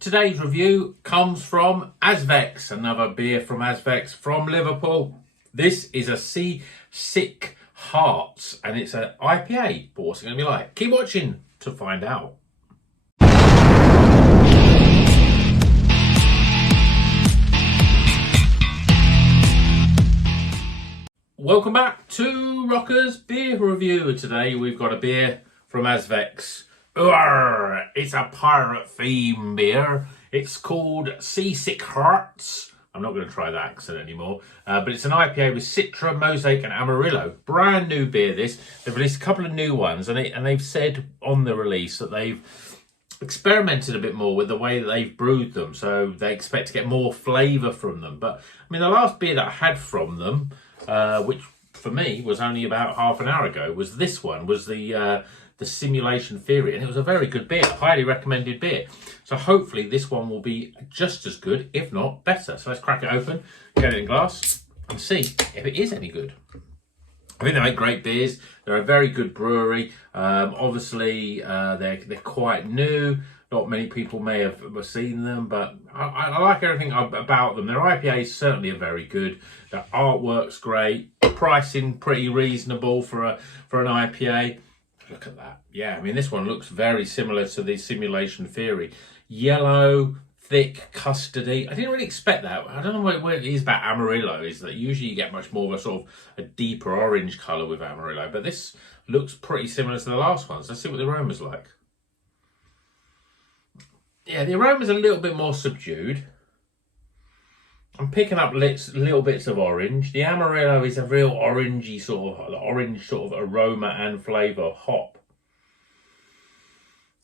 Today's review comes from Azvex, another beer from Azvex from Liverpool. This is a Seasick Heart and it's an IPA, but what's it going to be like? Keep watching to find out. Welcome back to Rocker's Beer Review. Today we've got a beer from Azvex. It's a pirate theme beer. It's called Seasick Heart. I'm not going to try that accent anymore. But it's an IPA with Citra, Mosaic and Amarillo. Brand new beer this. They've released a couple of new ones and they've said on the release that they've experimented a bit more with the way that they've brewed them. So they expect to get more flavour from them. But I mean, the last beer that I had from them, which for me was only about half an hour ago, was this one, was the Simulation Theory, and it was a very good beer, highly recommended beer. So hopefully this one will be just as good, if not better. So let's crack it open, get it in glass, and see if it is any good. I think they make great beers. They're a very good brewery. Obviously, they're quite new. Not many people may have seen them, but I like everything about them. Their IPAs certainly are very good. Their artwork's great. Pricing pretty reasonable for an IPA. Look at that. Yeah, I mean, this one looks very similar to the Simulation Theory. Yellow, thick, custardy. I didn't really expect that. I don't know what it is about Amarillo, is that usually you get much more of a sort of a deeper orange colour with Amarillo, but this looks pretty similar to the last ones. Let's see what the aroma's like. Yeah, the aroma's a little bit more subdued. I'm picking up little bits of orange. The Amarillo is a real orangey sort of aroma and flavour hop.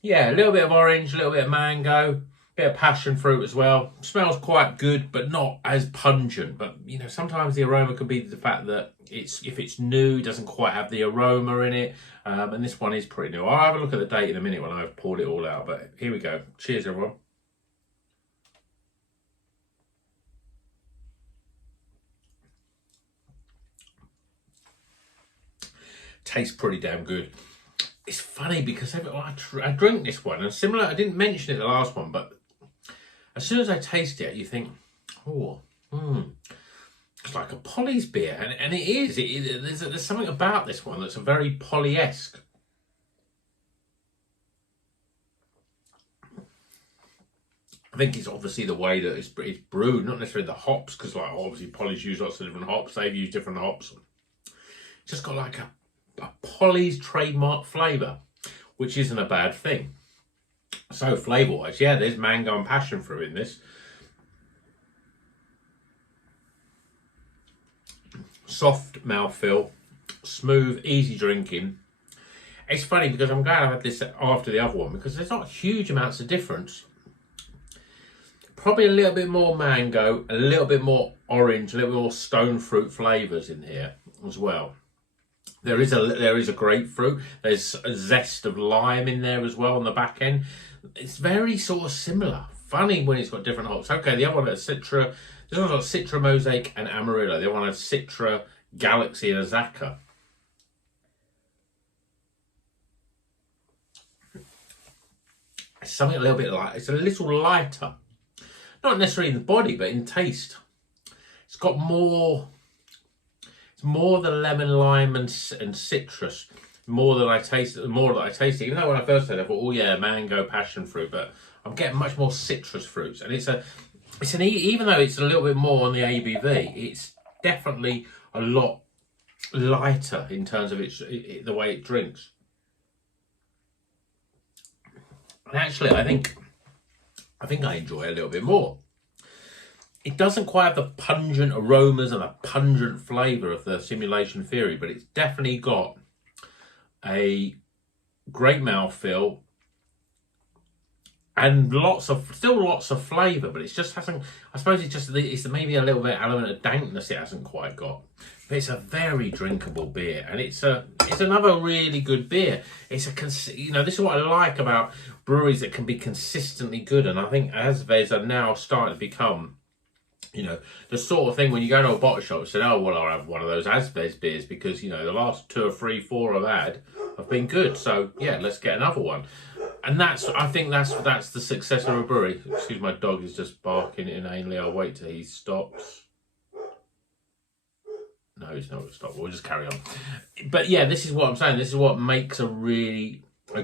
Yeah, a little bit of orange, a little bit of mango, bit of passion fruit as well. Smells quite good, but not as pungent. But you know, sometimes the aroma could be the fact that if it's new, it doesn't quite have the aroma in it. And this one is pretty new. I'll have a look at the date in a minute when I've poured it all out. But here we go. Cheers, everyone. Tastes pretty damn good. It's funny because I drink this one and similar. I didn't mention it the last one, but as soon as I taste it, you think, it's like a Polly's beer, and it is. There's something about this one that's a very Polly-esque. I think it's obviously the way that it's brewed, not necessarily the hops, because like obviously Polly's use lots of different hops. They've used different hops. It's just got like a Polly's trademark flavour, which isn't a bad thing. So flavour-wise, yeah, there's mango and passion fruit in this. Soft mouthfeel, smooth, easy drinking. It's funny because I'm glad I had this after the other one because there's not huge amounts of difference. Probably a little bit more mango, a little bit more orange, a little bit more stone fruit flavours in here as well. There is a grapefruit. There's a zest of lime in there as well on the back end. It's very sort of similar. Funny when it's got different hops. Okay, the other one has Citra. This one's got Citra, Mosaic and Amarillo. The other one has Citra, Galaxy and Azaka. It's something a little bit light. It's a little lighter. Not necessarily in the body, but in taste. It's got more... more the lemon, lime, and citrus. More that I tasted. Even though when I first had it, I thought, oh yeah, mango, passion fruit, but I'm getting much more citrus fruits, and even though it's a little bit more on the ABV, it's definitely a lot lighter in terms of the way it drinks. And actually, I think I enjoy it a little bit more. It doesn't quite have the pungent aromas and the pungent flavour of the Simulation Theory, but it's definitely got a great mouthfeel and still lots of flavour, but it just hasn't. I suppose it's maybe a little bit element of dankness it hasn't quite got. But it's a very drinkable beer, and it's another really good beer. This is what I like about breweries that can be consistently good, and I think Azvex are now starting to become, the sort of thing when you go to a bottle shop and say, oh, well, I'll have one of those Azvex beers because, the last 2 or 3, 4 I've had have been good. So, yeah, let's get another one. And I think that's the success of a brewery. Excuse, my dog is just barking inanely. I'll wait till he stops. No, he's not going to stop. We'll just carry on. But yeah, this is what I'm saying. This is what makes a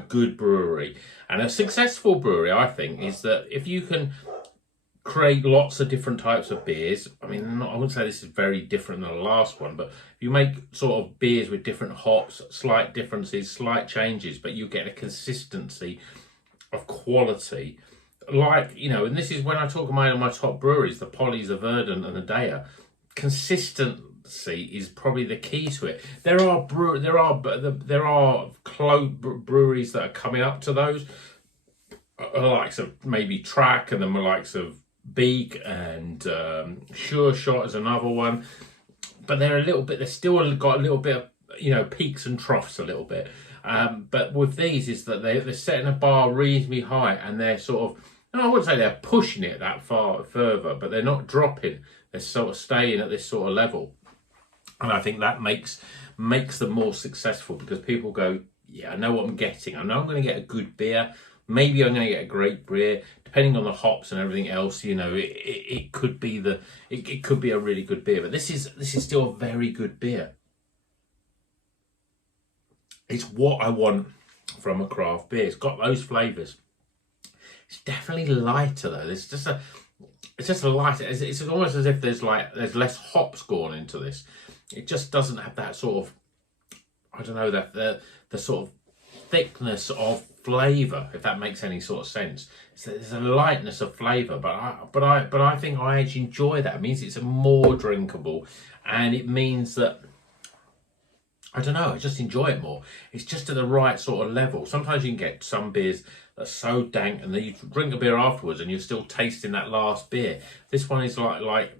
good brewery. And a successful brewery, I think, is that if you can create lots of different types of beers. I mean, I wouldn't say this is very different than the last one, but if you make sort of beers with different hops, slight differences, slight changes, but you get a consistency of quality. Like, you know, and this is when I talk about my top breweries, the Polly's, the Verdant and the Daya. Consistency is probably the key to it. There are close breweries that are coming up to those, likes of maybe Track, and then the likes of Beak and Sure Shot is another one, but they're still got a little bit of, you know, peaks and troughs a little bit. But with these is that they're setting a bar reasonably high, and they're sort of, I wouldn't say they're pushing it that far further, but they're not dropping. They're sort of staying at this sort of level, and I think that makes them more successful, because people go, yeah, I know what I'm getting. I know I'm going to get a good beer. Maybe I'm going to get a great beer, depending on the hops and everything else. You know, it could be it could be a really good beer, but this is still a very good beer. It's what I want from a craft beer. It's got those flavours. It's definitely lighter though. It's just a lighter. It's almost as if there's less hops gone into this. It just doesn't have that sort of, I don't know, that the sort of thickness of flavour, if that makes any sort of sense. There's a lightness of flavour, but I think I actually enjoy that. It means it's more drinkable, and it means that, I don't know, I just enjoy it more. It's just at the right sort of level. Sometimes you can get some beers that are so dank, and then you drink a beer afterwards and you're still tasting that last beer. This one is like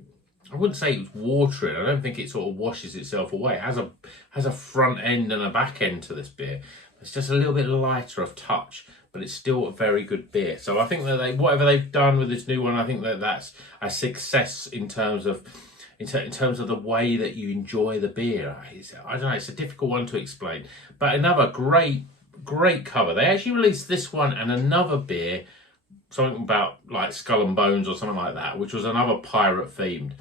I wouldn't say it's watering. I don't think it sort of washes itself away. It has a front end and a back end to this beer. It's just a little bit lighter of touch, but it's still a very good beer. So I think that whatever they've done with this new one, I think that's a success in terms of the way that you enjoy the beer. I don't know, it's a difficult one to explain. But another great cover. They actually released this one and another beer, something about like Skull and Bones or something like that, which was another pirate themed.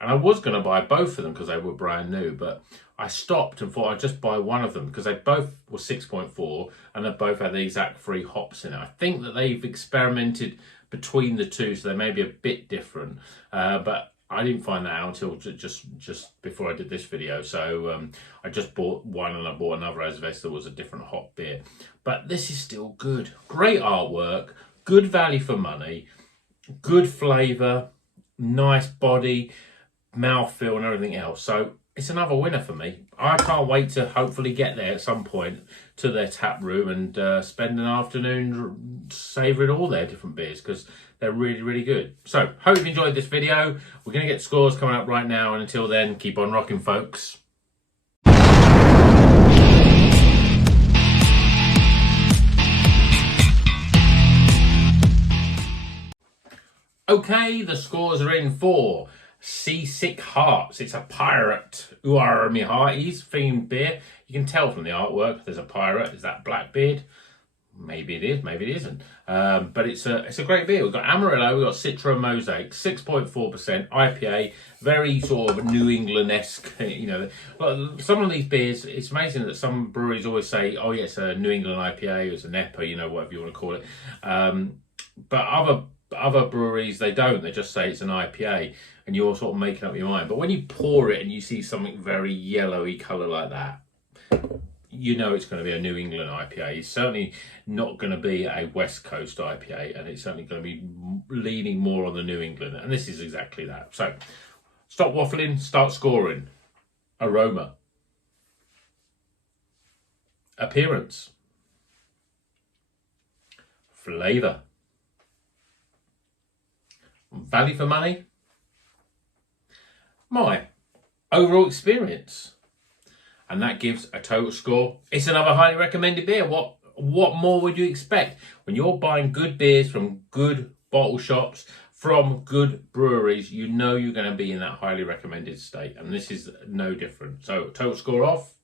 And I was going to buy both of them because they were brand new, but I stopped and thought I'd just buy one of them because they both were 6.4 and they both had the exact 3 hops in it. I think that they've experimented between the two, so they may be a bit different. But I didn't find that out until just before I did this video. So I just bought one, and I bought another Azvex that was a different hop beer. But this is still good. Great artwork, good value for money, good flavour, nice body, mouthfeel and everything else. So it's another winner for me. I can't wait to hopefully get there at some point to their tap room and spend an afternoon savouring all their different beers, because they're really, really good. So, hope you've enjoyed this video. We're going to get scores coming up right now, and until then, keep on rocking, folks. Okay, the scores are in for Seasick Heart. It's a pirate my hearties themed beer. You can tell from the artwork there's a pirate. Is that Blackbeard? Maybe it is, maybe it isn't. But it's a great beer. We've got Amarillo, we've got Citra and Mosaic, 6.4% IPA, very sort of New England-esque. You know, some of these beers, it's amazing that some breweries always say, oh yeah, it's a New England IPA, or it's an EPA, you know, whatever you want to call it. But other breweries, they don't. They just say it's an IPA, and you're sort of making up your mind. But when you pour it and you see something very yellowy colour like that, you know it's going to be a New England IPA. It's certainly not going to be a West Coast IPA, and it's certainly going to be leaning more on the New England. And this is exactly that. So, stop waffling, start scoring. Aroma. Appearance. Flavour. Value for money. My overall experience. And that gives a total score. It's another highly recommended beer. What more would you expect? When you're buying good beers from good bottle shops, from good breweries, you know you're going to be in that highly recommended state. And this is no different. So total score off.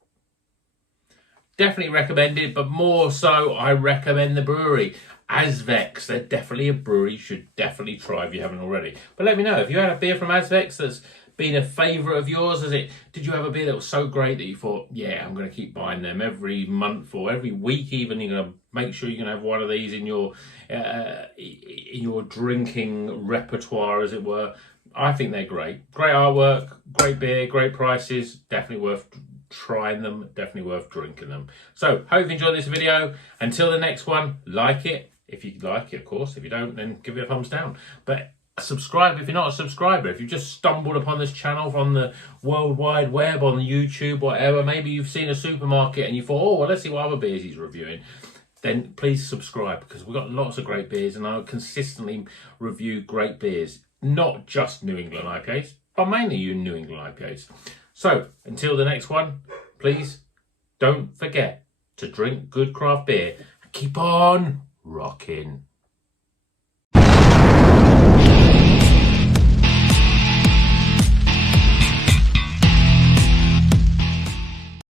definitely recommended, but more so I recommend the brewery. Azvex, they're definitely a brewery you should definitely try if you haven't already. But let me know, if you had a beer from Azvex that's been a favourite of yours, did you have a beer that was so great that you thought, yeah, I'm going to keep buying them every month or every week even, you're going to make sure you're going to have one of these in your drinking repertoire, as it were. I think they're great. Great artwork, great beer, great prices, definitely worth trying them, definitely worth drinking them. So, hope you enjoyed this video. Until the next one, like it if you like it, of course. If you don't, then give it a thumbs down. But subscribe if you're not a subscriber. If you've just stumbled upon this channel from the World Wide Web, on YouTube, whatever, maybe you've seen a supermarket and you thought, oh, well, let's see what other beers he's reviewing, then please subscribe, because we've got lots of great beers and I'll consistently review great beers. Not just New England IPAs, but mainly New England IPAs. So, until the next one, please don't forget to drink good craft beer and keep on rocking.